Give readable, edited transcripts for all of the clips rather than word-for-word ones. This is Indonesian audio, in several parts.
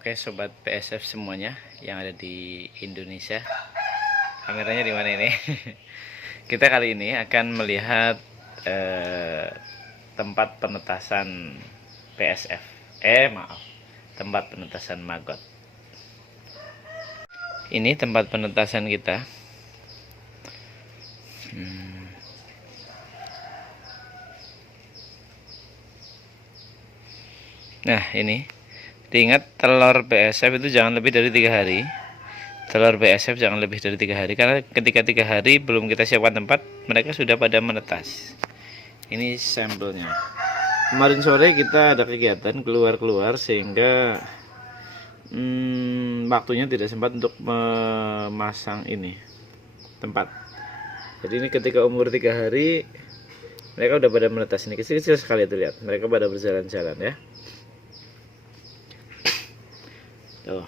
Oke, sobat PSF semuanya yang ada di Indonesia, kameranya di mana ini? Kita kali ini akan melihat tempat penetasan PSF. Tempat penetasan maggot. Ini tempat penetasan kita. Nah, ini diingat, telur PSF itu jangan lebih dari 3 hari. Telur PSF jangan lebih dari 3 hari, karena ketika 3 hari belum kita siapkan tempat, mereka sudah pada menetas. Ini sampelnya. Kemarin sore kita ada kegiatan keluar-keluar sehingga waktunya tidak sempat untuk memasang ini tempat. Jadi ini ketika umur 3 hari mereka udah pada menetas. Ini kecil-kecil sekali tuh, lihat. Mereka pada berjalan-jalan ya. Tuh,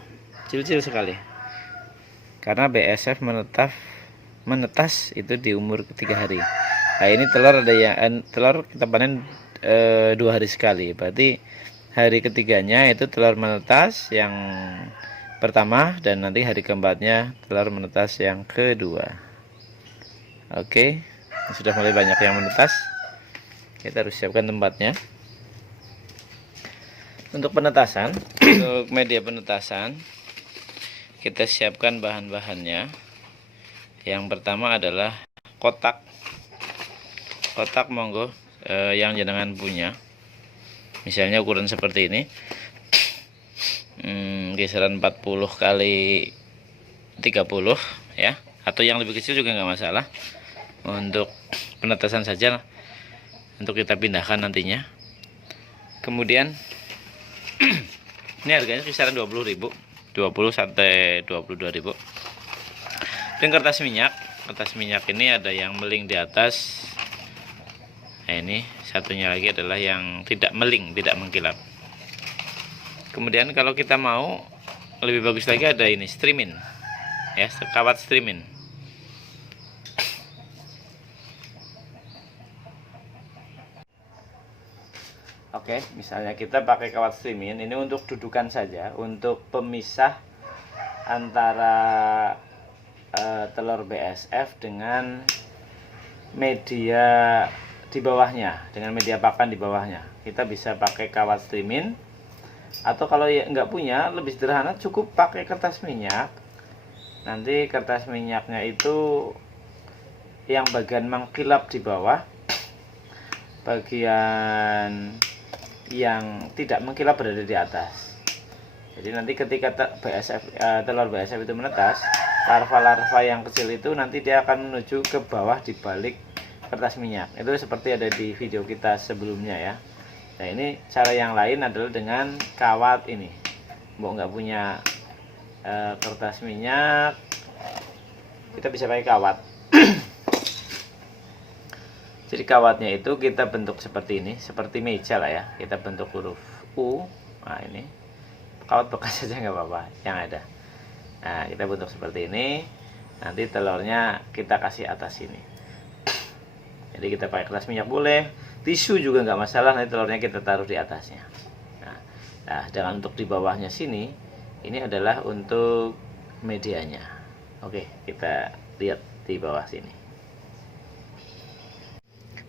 kecil-kecil sekali. Karena BSF menetas itu di umur 3 hari. Nah, ini telur telur kita panen 2 hari sekali. Berarti hari ketiganya itu telur menetas yang pertama, dan nanti hari keempatnya telur menetas yang kedua. Oke, sudah mulai banyak yang menetas. Kita harus siapkan tempatnya. Untuk penetasan, untuk media penetasan, kita siapkan bahan-bahannya. Yang pertama adalah kotak. Kotak monggo yang jenengan punya. Misalnya ukuran seperti ini. Kisaran 40 kali 30 ya, atau yang lebih kecil juga nggak masalah. Untuk penetasan saja, untuk kita pindahkan nantinya. Kemudian ini harganya kisaran 20.000, 20 sampai 22.000. Dan kertas minyak. Kertas minyak ini ada yang meling di atas. Nah, ini satunya lagi adalah yang tidak meling, tidak mengkilap. Kemudian kalau kita mau lebih bagus lagi, ada ini streamin. Ya, kawat streamin. Oke, misalnya kita pakai kawat streamin, ini untuk dudukan saja, untuk pemisah antara telur BSF dengan media di bawahnya, dengan media pakan di bawahnya. Kita bisa pakai kawat streamin, atau kalau ya nggak punya, lebih sederhana, cukup pakai kertas minyak. Nanti kertas minyaknya itu yang bagian mengkilap di bawah, bagian yang tidak mengkilap berada di atas. Jadi nanti ketika telur BSF itu menetas, larva-larva yang kecil itu nanti dia akan menuju ke bawah di balik kertas minyak. Itu seperti ada di video kita sebelumnya ya. Nah, ini cara yang lain adalah dengan kawat ini. Mbok nggak punya kertas minyak, kita bisa pakai kawat. Jadi kawatnya itu kita bentuk seperti ini, seperti meja lah ya. Kita bentuk huruf U. Nah, ini kawat bekas saja nggak apa-apa, yang ada. Nah, kita bentuk seperti ini. Nanti telurnya kita kasih atas sini. Jadi kita pakai kertas minyak boleh, tisu juga nggak masalah. Nanti telurnya kita taruh di atasnya. Nah, dengan untuk di bawahnya sini, ini adalah untuk medianya. Oke, kita lihat di bawah sini.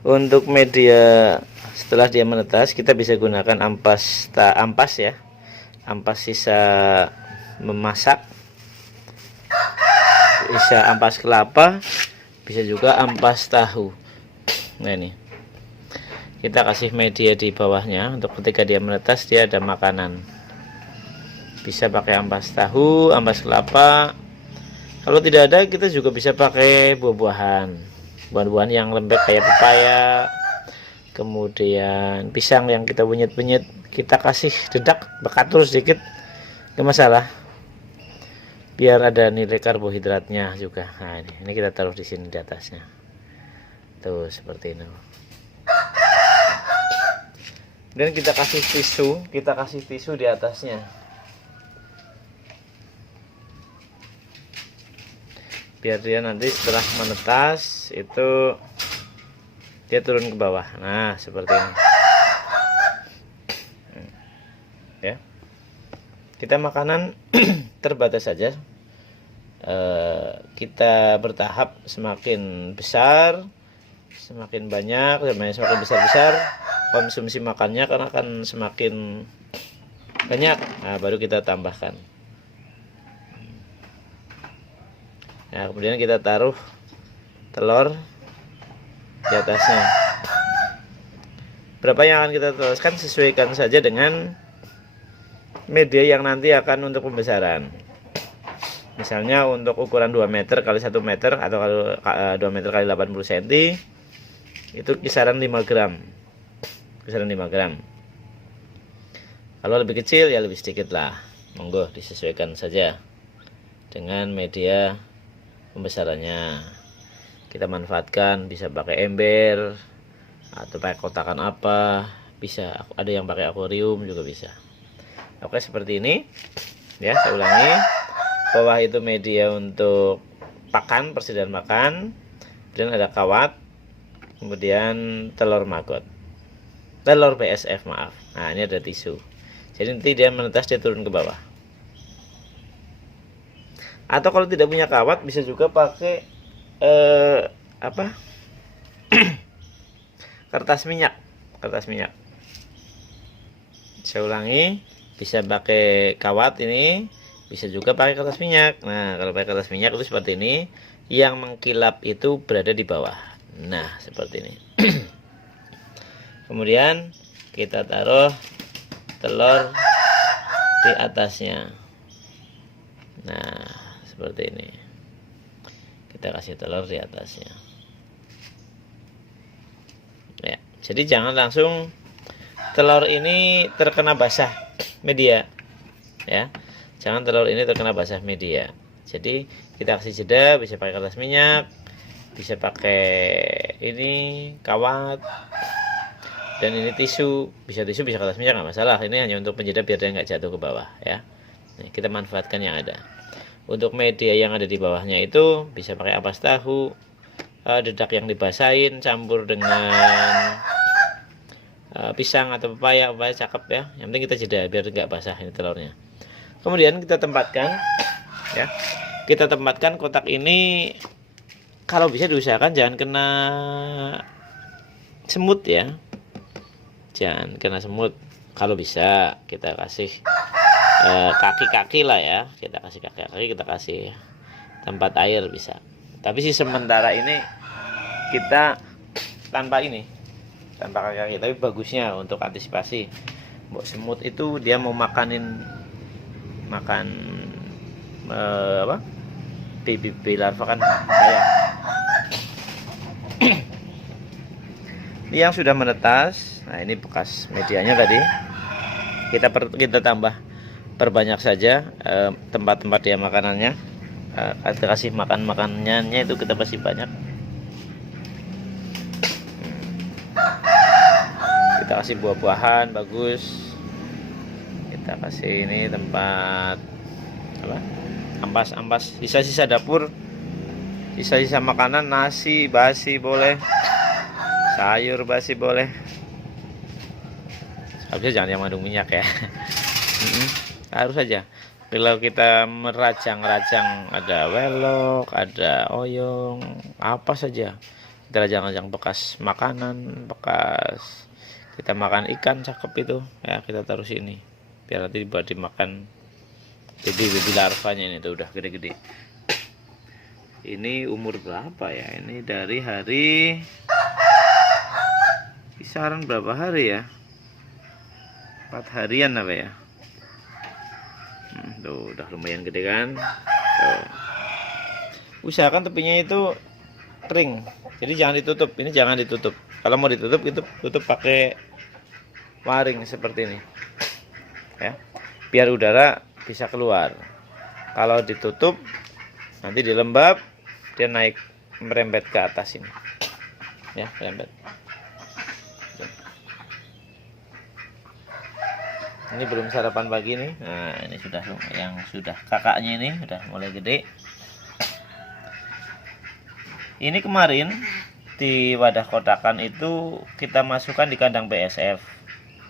Untuk media setelah dia menetas, kita bisa gunakan ampas ya, ampas sisa memasak, bisa ampas kelapa, bisa juga ampas tahu. Nah, ini kita kasih media di bawahnya, untuk ketika dia menetas dia ada makanan. Bisa pakai ampas tahu, ampas kelapa. Kalau tidak ada, kita juga bisa pakai buah-buahan yang lembek kayak pepaya, kemudian pisang yang kita bunyit-bunyit, kita kasih dedak, bekatul sedikit, gak masalah, biar ada nilai karbohidratnya juga. Nah, ini kita taruh di sini di atasnya, tuh seperti ini. Dan kita kasih tisu di atasnya. Biar dia nanti setelah menetas itu dia turun ke bawah. Nah, seperti ini. Ya. Kita makanan terbatas saja. Kita bertahap, semakin besar, semakin banyak, semakin besar konsumsi makannya karena akan semakin banyak. Nah, baru kita tambahkan. Nah, kemudian kita taruh telur di atasnya. Berapa yang akan kita tuliskan sesuaikan saja dengan media yang nanti akan untuk pembesaran. Misalnya untuk ukuran 2 meter kali 1 meter atau 2 meter kali 80 cm itu kisaran 5 gram. Kisaran 5 gram. Kalau lebih kecil ya lebih sedikit lah. Monggo disesuaikan saja dengan media pembesarannya. Kita manfaatkan, bisa pakai ember atau pakai kotakan apa, bisa ada yang pakai akuarium juga bisa. Oke, seperti ini ya. Saya ulangi, bawah itu media untuk pakan, persediaan makan, kemudian ada kawat, kemudian telur BSF, maaf. Nah, ini ada tisu, jadi nanti dia menetas, dia turun ke bawah. Atau kalau tidak punya kawat bisa juga pakai kertas minyak. Saya ulangi, bisa pakai kawat ini, bisa juga pakai kertas minyak. Nah, kalau pakai kertas minyak itu seperti ini, yang mengkilap itu berada di bawah. Nah, seperti ini. Kemudian kita taruh telur di atasnya. Nah, seperti ini. Kita kasih telur di atasnya. Ya, jadi jangan langsung telur ini terkena basah media. Ya. Jangan telur ini terkena basah media. Jadi kita kasih jeda, bisa pakai kertas minyak, bisa pakai ini kawat, dan ini tisu, bisa kertas minyak, nggak masalah. Ini hanya untuk penjeda biar dia nggak jatuh ke bawah ya. Nih, kita manfaatkan yang ada. Untuk media yang ada di bawahnya itu bisa pakai ampas tahu, dedak yang dibasahin, campur dengan pisang atau pepaya cakep ya. Yang penting kita jeda biar nggak basah ini telurnya. Kemudian kita tempatkan ya. Kita tempatkan kotak ini, kalau bisa diusahakan jangan kena semut ya. Jangan kena semut. Kalau bisa kita kasih kaki-kaki lah ya. Kita kasih kaki-kaki, kita kasih tempat air bisa. Tapi sih sementara ini kita tanpa kaki-kaki. Tapi bagusnya untuk antisipasi mbok semut itu dia mau makan baby larva kan sayang. Ini yang sudah menetas. Nah, ini bekas medianya tadi. Kita tambah, perbanyak saja tempat-tempat dia makanannya. Kita kasih makanannya itu kita kasih banyak. Kita kasih buah-buahan bagus. Kita kasih ini tempat ampas, sisa-sisa dapur, sisa-sisa makanan, nasi basi boleh, sayur basi boleh. Habisnya jangan yang mengandung minyak ya. Harus saja. Kalau kita merajang-rajang, ada welok, ada oyong, apa saja kita rajang-rajang bekas makanan, bekas kita makan ikan cakep itu ya, kita taruh sini biar nanti buat dimakan baby larvanya. Ini tuh udah gede-gede. Ini umur berapa ya? Ini dari hari kisaran berapa hari ya? 4 harian apa ya? Tuh udah lumayan gede kan? Tuh. Usahakan tepinya itu kering. Jadi jangan ditutup. Ini jangan ditutup. Kalau mau ditutup itu tutup pakai waring seperti ini. Ya. Biar udara bisa keluar. Kalau ditutup nanti dilembab, dia naik merembet ke atas ini. Ya, merembet. Ini belum sarapan pagi nih. Nah, ini sudah yang sudah kakaknya ini sudah mulai gede. Ini kemarin di wadah kotakan itu kita masukkan di kandang BSF,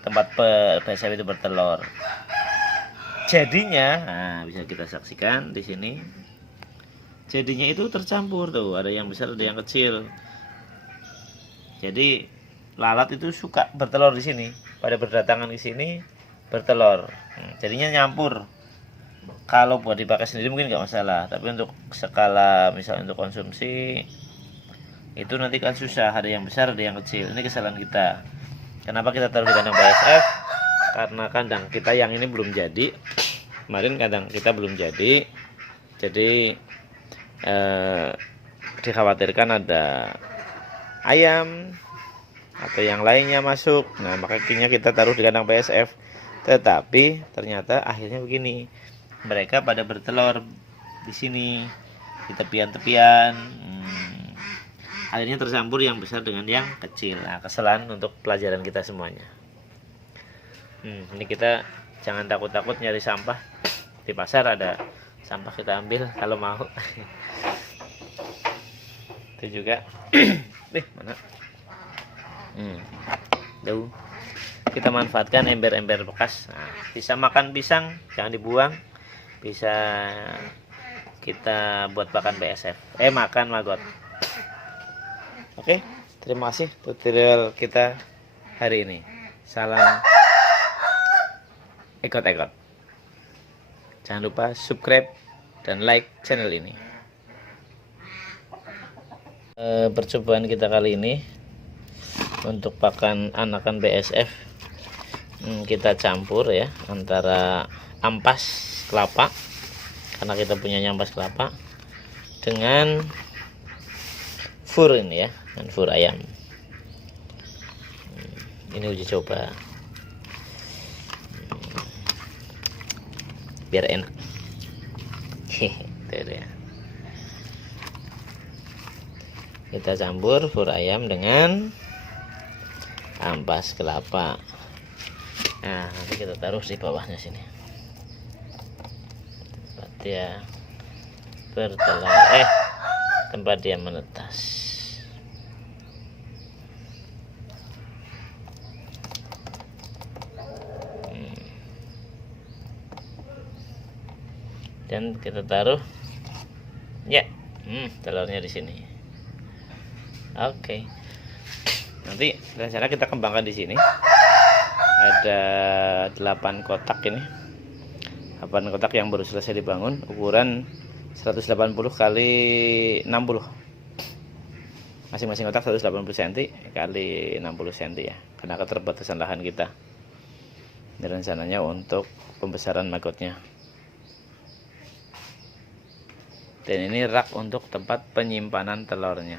tempat BSF itu bertelur. Jadinya, nah bisa kita saksikan di sini. Jadinya itu tercampur tuh, ada yang besar, ada yang kecil. Jadi lalat itu suka bertelur di sini. Pada berdatangan di sini bertelur. Jadinya nyampur. Kalau buat dipakai sendiri mungkin nggak masalah, tapi untuk skala misalnya untuk konsumsi itu nanti kan susah, ada yang besar ada yang kecil. Ini kesalahan kita. Kenapa kita taruh di kandang BSF? Karena kandang kita yang ini belum jadi. Kemarin kandang kita belum jadi, jadi dikhawatirkan ada ayam atau yang lainnya masuk. Nah makanya kita taruh di kandang BSF. Tetapi ternyata akhirnya begini, mereka pada bertelur di sini di tepian-tepian. Akhirnya tercampur yang besar dengan yang kecil. Nah kesalahan untuk pelajaran kita semuanya. Ini kita jangan takut-takut nyari sampah. Di pasar ada sampah, kita ambil kalau mau. Itu juga. Mana? Jauh. Kita manfaatkan ember-ember bekas. Nah, bisa makan pisang, jangan dibuang. Bisa kita buat pakan BSF. Makan maggot. Oke, terima kasih tutorial kita hari ini. Salam ekot-ekot. Jangan lupa subscribe dan like channel ini. Percobaan kita kali ini untuk pakan anakan BSF, kita campur ya antara ampas kelapa, karena kita punya ampas kelapa, dengan fur ini ya, dengan fur ayam. Ini uji coba biar enak. Itu ya. Kita campur fur ayam dengan ampas kelapa. Nah nanti kita taruh di bawahnya sini, tempat dia bertelur, tempat dia menetas. Dan kita taruh ya, telurnya di sini. Oke. Nanti rencana kita kembangkan di sini. Ada 8 kotak ini. 8 kotak yang baru selesai dibangun, ukuran 180 kali 60. Masing-masing kotak 180 cm kali 60 cm ya. Karena keterbatasan lahan kita. Ini rencananya untuk pembesaran maggotnya. Dan ini rak untuk tempat penyimpanan telurnya,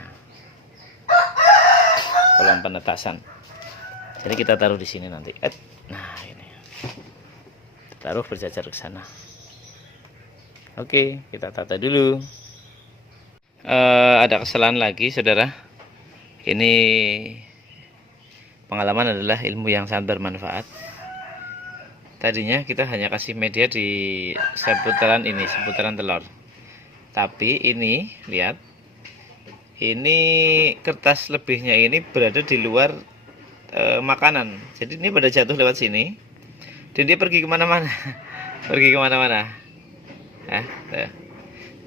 kolam penetasan. Jadi kita taruh di sini nanti. Nah ini, kita taruh berjajar ke sana. Oke, kita tata dulu. Ada kesalahan lagi, saudara. Ini pengalaman adalah ilmu yang sangat bermanfaat. Tadinya kita hanya kasih media di seputaran ini, seputaran telur. Tapi ini lihat, ini kertas lebihnya ini berada di luar makanan. Jadi ini pada jatuh lewat sini, dan dia pergi kemana-mana, pergi kemana-mana.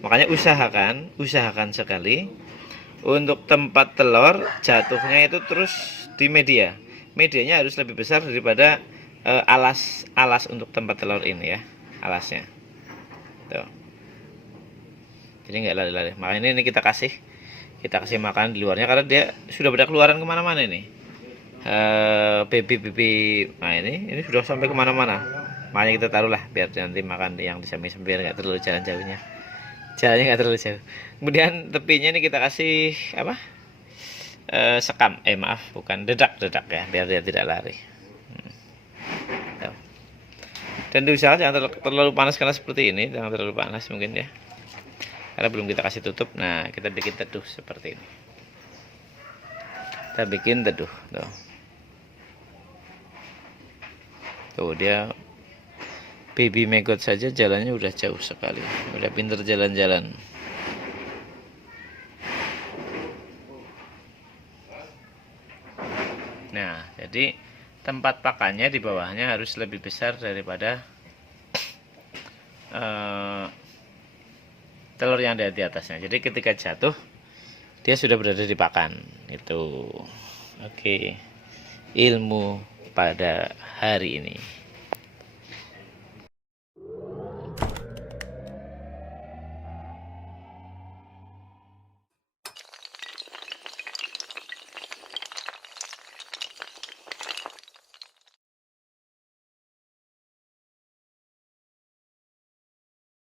Makanya usahakan sekali untuk tempat telur jatuhnya itu terus di media. Medianya harus lebih besar daripada alas untuk tempat telur ini ya, alasnya. Tuh. Jadi nggak lari-lari. Makanya ini kita kasih makan di luarnya, karena dia sudah pada keluaran kemana-mana ini. Baby. Nah ini sudah sampai kemana-mana. Makanya kita taruhlah biar nanti makan yang di samping, biar nggak terlalu jalannya nggak terlalu jauh. Kemudian tepinya ini kita kasih apa? Sekam. Bukan dedak ya, biar dia tidak lari. Dan diusahakan jangan terlalu panas, karena seperti ini jangan terlalu panas mungkin ya. Karena belum kita kasih tutup. Nah kita bikin teduh seperti ini. Kita bikin teduh tuh dia Baby Megot saja jalannya udah jauh sekali, udah pinter jalan-jalan. Nah, jadi tempat pakannya di bawahnya harus lebih besar daripada telur yang ada di atasnya. Jadi ketika jatuh dia sudah berada di pakan. Itu oke, ilmu pada hari ini.